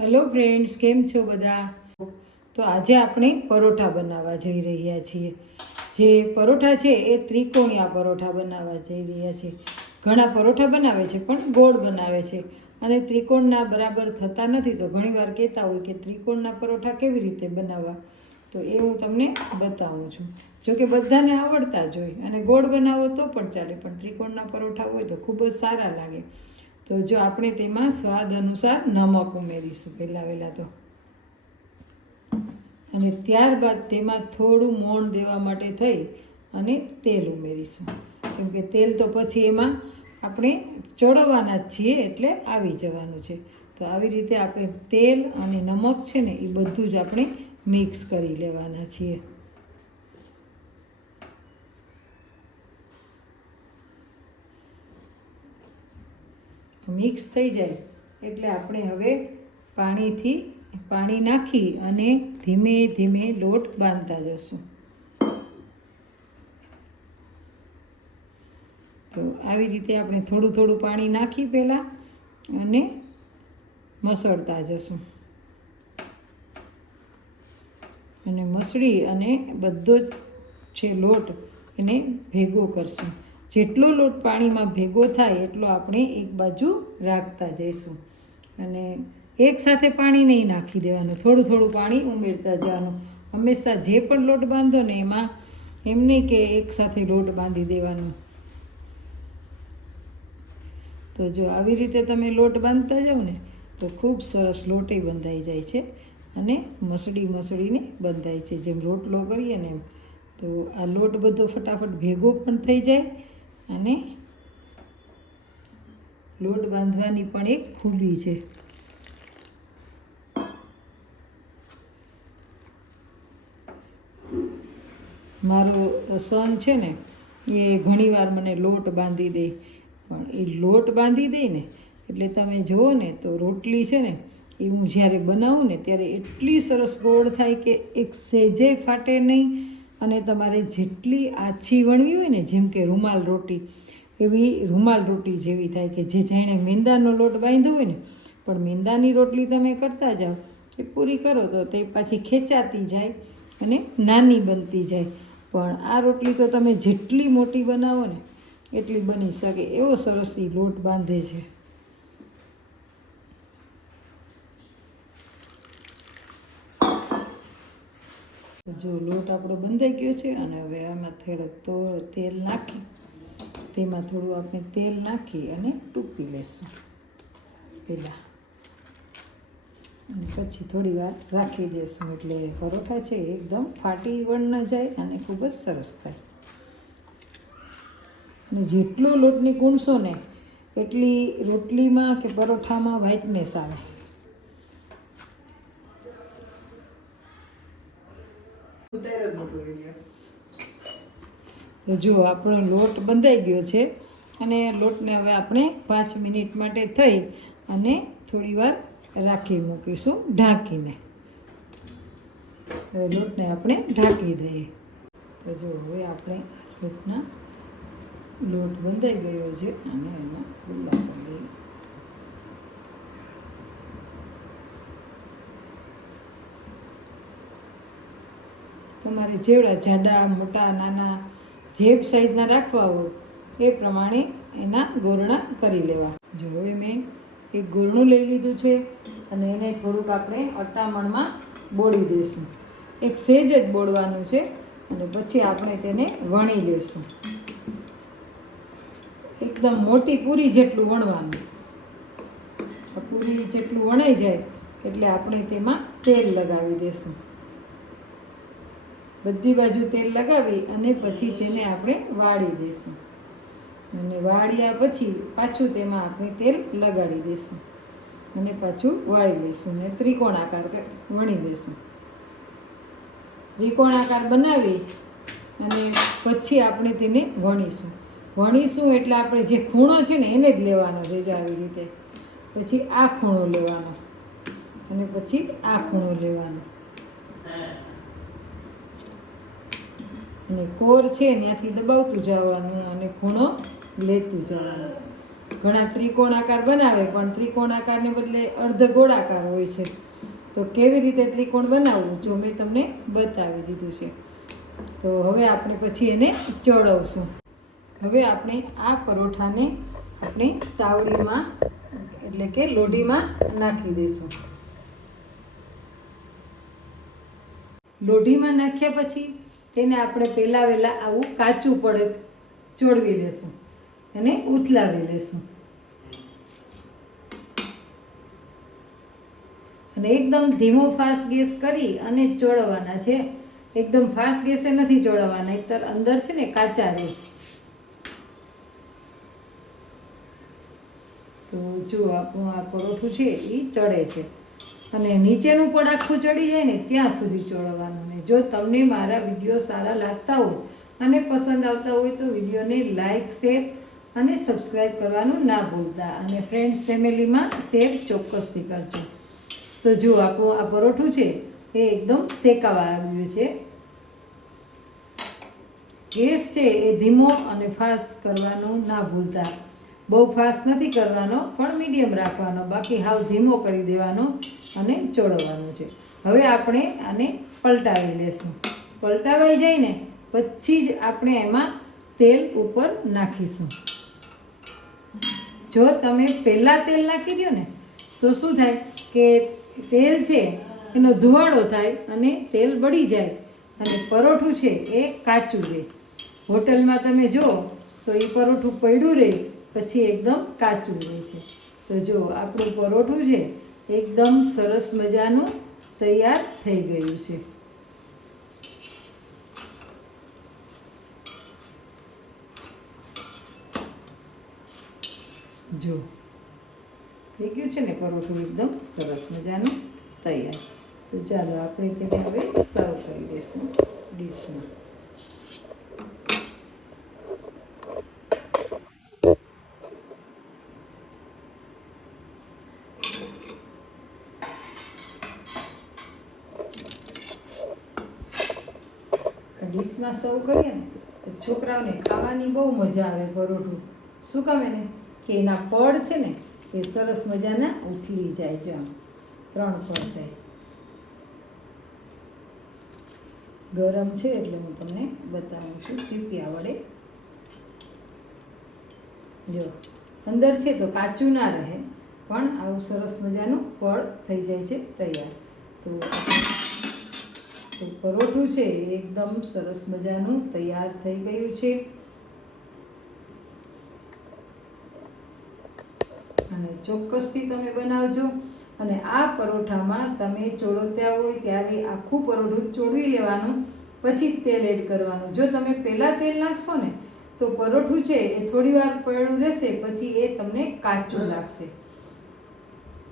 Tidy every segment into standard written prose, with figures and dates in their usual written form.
Hello friends, કેમ છો બધા? તો આજે આપણે પરોઠા બનાવવા જઈ રહ્યા છીએ. જે પરોઠા છે એ ત્રિકોણિયા પરોઠા બનાવવા જઈ રહ્યા છીએ. ઘણા પરોઠા બનાવે છે પણ ગોળ બનાવે છે અને ત્રિકોણના બરાબર થતા નથી. તો ઘણીવાર કહેતા હોય કે ત્રિકોણના પરોઠા કેવી રીતે બનાવવા, તો એ હું તમને બતાવું છું. જોકે બધાને આવડતા જ હોય અને ગોળ બનાવો તો પણ ચાલે, પણ ત્રિકોણના પરોઠા હોય તો ખૂબ જ સારા લાગે. તો જો આપણે તેમાં સ્વાદ અનુસાર નમક ઉમેરીશું પહેલાં તો, અને ત્યારબાદ તેમાં થોડું મોણ દેવા માટે થઈ અને તેલ ઉમેરીશું, કેમ કે તેલ તો પછી એમાં આપણે ચોળવવાના જ છીએ એટલે આવી જવાનું છે. તો આવી રીતે આપણે તેલ અને નમક છે ને એ બધું જ આપણે મિક્સ કરી લેવાના છીએ. મિક્સ થઈ જાય એટલે આપણે હવે પાણી નાખી અને ધીમે ધીમે લોટ બાંધતા જશું. તો આવી રીતે આપણે થોડું થોડું પાણી નાખી પહેલાં અને મસળતા જશું, અને મસળી અને બધો જ છે લોટ એને ભેગો કરશું. જેટલો લોટ પાણીમાં ભેગો થાય એટલો આપણે એક બાજુ રાખતા જઈશું, અને એકસાથે પાણી નહીં નાખી દેવાનું, થોડું થોડું પાણી ઉમેરતા જવાનું. હંમેશા જે પણ લોટ બાંધો ને એમાં એમ નહીં કે એકસાથે લોટ બાંધી દેવાનો. તો જો આવી રીતે તમે લોટ બાંધતા જાઓ ને તો ખૂબ સરસ લોટે બંધાઈ જાય છે અને મસળીને બંધાય છે, જેમ રોટલો કરીએ ને એમ. તો આ લોટ બધો ફટાફટ ભેગો પણ થઈ જાય, અને લોટ બાંધવાની પણ એક ખૂબી છે. મારો સન છે ને એ ઘણીવાર મને લોટ બાંધી દે, પણ એ લોટ બાંધી દે ને એટલે તમે જુઓ ને તો રોટલી છે ને એ હું જ્યારે બનાવું ને ત્યારે એટલી સરસ ગોળ થાય કે એક સહેજે ફાટે નહીં, અને તમારે જેટલી આછી વણવી હોય ને, જેમ કે રૂમાલ રોટી, એવી રૂમાલ રોટી જેવી થાય કે જે જાણે મેંદાનો લોટ બાંધ્યો હોય ને. પણ મેંદાની રોટલી તમે કરતા જાઓ એ પૂરી કરો તો તે પાછી ખેંચાતી જાય અને નાની બનતી જાય. પણ આ રોટલી તો તમે જેટલી મોટી બનાવો ને એટલી બની શકે, એવો સરસ એ લોટ બાંધે છે. જો લોટ આપણો બંધાઈ ગયો છે, અને હવે આમાં થોડુંક તેલ નાખી, તેમાં થોડું આપણે તેલ નાખી અને ટૂંપી લઈશું પહેલાં, અને પછી થોડી વાર રાખી દઈશું એટલે પરોઠા છે એકદમ ફાટી પણ ન જાય અને ખૂબ જ સરસ થાય. અને જેટલો લોટની કૂણશો ને એટલી રોટલીમાં કે પરોઠામાં વ્હાઇટનેસ આવે. જો આપણો લોટ બંધાઈ ગયો છે, અને લોટને હવે આપણે 5 મિનિટ માટે થઈ અને થોડી વાર રાખી મૂકીશું ઢાંકીને. હવે લોટને આપણે ઢાંકી દઈએ. તો જો હવે આપણે લોટ બંધાઈ ગયો છે અને એના ખુલ્લા કરીએ. તમારે જેવડા જાડા, મોટા, નાના જે સાઈઝના રાખવા હોય એ પ્રમાણે એના ગોરણા કરી લેવા. જો હવે મેં એક ગોરણું લઈ લીધું છે, અને એને થોડુંક આપણે અટામણમાં બોળી દઈશું. એક સેજ જ બોળવાનું છે, અને પછી આપણે તેને વણી લઈશું. એકદમ મોટી પૂરી જેટલું વણવાનું. પૂરી જેટલું વણાઈ જાય એટલે આપણે તેમાં તેલ લગાવી દઈશું. બધી બાજુ તેલ લગાવી અને પછી તેને આપણે વાળી દઈશું, અને વાળ્યા પછી પાછું તેમાં આપણે તેલ લગાડી દઈશું અને પાછું વાળી લઈશું, ને ત્રિકોણાકાર વણી લઈશું. ત્રિકોણાકાર બનાવી અને પછી આપણે તેને વણીશું એટલે આપણે જે ખૂણો છે ને એને જ લેવાનો છે. જો આવી રીતે પછી આ ખૂણો લેવાનો, અને પછી આ ખૂણો લેવાનો, અને કોર છે ત્યાંથી દબાવતું જવાનું અને ખૂણો લેતું જવાનું. ઘણા ત્રિકોણાકાર બનાવે પણ ત્રિકોણાકારને બદલે અર્ધ ગોળાકાર હોય છે. તો કેવી રીતે ત્રિકોણ બનાવવું જો મેં તમને બતાવી દીધું છે. તો હવે આપણે પછી એને ચોળવશું. હવે આપણે આ પરોઠાને આપણે તાવડીમાં એટલે કે લોઢીમાં નાખી દઈશું. લોઢીમાં નાખ્યા પછી તેને આપણે પહેલાં વહેલાં આવું કાચું પડે ચોળવી લેશું અને ઉથલાવી લેશું. અને એકદમ ધીમો ફાસ્ટ ગેસ કરી અને ચોળવવાના છે. એકદમ ફાસ્ટ ગેસે નથી ચોળવવાના, નહીંતર અંદર છે ને કાચા રહે. તો જો આપણું આ પરોઠું છે એ ચડે છે અને નીચેનું પણ આખું ચડી જાય ને ત્યાં સુધી ચોળવવાનું. ને જો તમને મારા વિડીયો સારા લાગતા હોય અને પસંદ આવતા હોય તો વિડીયોને લાઈક, શેર અને સબસ્ક્રાઈબ કરવાનું ના ભૂલતા. અને ફ્રેન્ડ્સ ફેમિલીમાં શેર ચોક્કસથી કરજો. તો જો આપણું આ પરોઠું છે એ એકદમ શેકાવા આવ્યું છે. ગેસ છે એ ધીમો અને ફાસ્ટ કરવાનો ના ભૂલતા. બહુ ફાસ્ટ નથી કરવાનો પણ મીડિયમ રાખવાનો, બાકી હાવ ધીમો કરી દેવાનો અને ચોળવવાનું છે. હવે આપણે આને પલટાવી લેશું. પલટાવાઈ જાય ને પછી જ આપણે એમાં તેલ ઉપર નાખીશું. જો તમે પહેલાં તેલ નાખી દો ને તો શું થાય કે તેલ છે એનો ધુવાળો થાય અને તેલ બળી જાય અને પરોઠું છે એ કાચું રહે. હોટલમાં તમે જો તો એ પરોઠું પડ્યું રહે પછી એકદમ કાચું રહે છે. તો જો આપણું પરોઠું છે એકદમ સરસ મજાનું તૈયાર થઈ ગયું છે. જો થઈ ગયું છે ને પરોઠું એકદમ સરસ મજાનું તૈયાર. તો ચાલો આપણે તેને હવે સર્વ કરી દઈશું ડીશમાં. ડીશમાં સર્વ કરીએ ને તો છોકરાઓને ખાવાની બહુ મજા આવે પરોઠું. શું ગમે ને કે એના પડ છે ને એ સરસ મજાના ઉથલી જાય છે. આમ 3 પડ થાય. ગરમ છે એટલે હું તમને બતાવું છું ચીપિયા વડે. જો અંદર છે તો કાચું ના રહે પણ આવું સરસ મજાનું પડ થઈ જાય છે તૈયાર. તો પરોઠું છે એકદમ સરસ મજાનું તૈયાર થઈ ગયું છે. અને ચોક્કસથી તમે બનાવજો. અને આ પરોઠામાં તમે ચોળવતા હોય ત્યારે આખું પરોઠું ચોળવી લેવાનું, પછી તેલ એડ કરવાનું. જો તમે પહેલાં તેલ નાખશો ને તો પરોઠું છે એ થોડી વાર પડ્યું રહેશે પછી એ તમને કાચું લાગશે.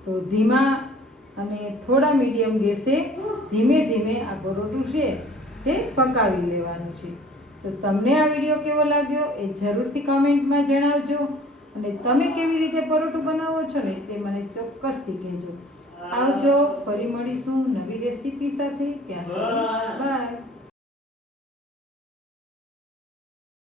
તો ધીમા અને થોડા મીડિયમ ગેસે ધીમે ધીમે આ પરોઠું છે એ પકાવી લેવાનું છે. તો તમને આ વિડીયો કેવો લાગ્યો એ જરૂરથી કમેન્ટમાં જણાવજો. અને તમે કેવી રીતે પરોઠું બનાવો છો ને તે મને ચોક્કસથી કહેજો. આવજો, ફરી મળીશું નવી રેસીપી સાથે. ત્યાં સુધી બાય.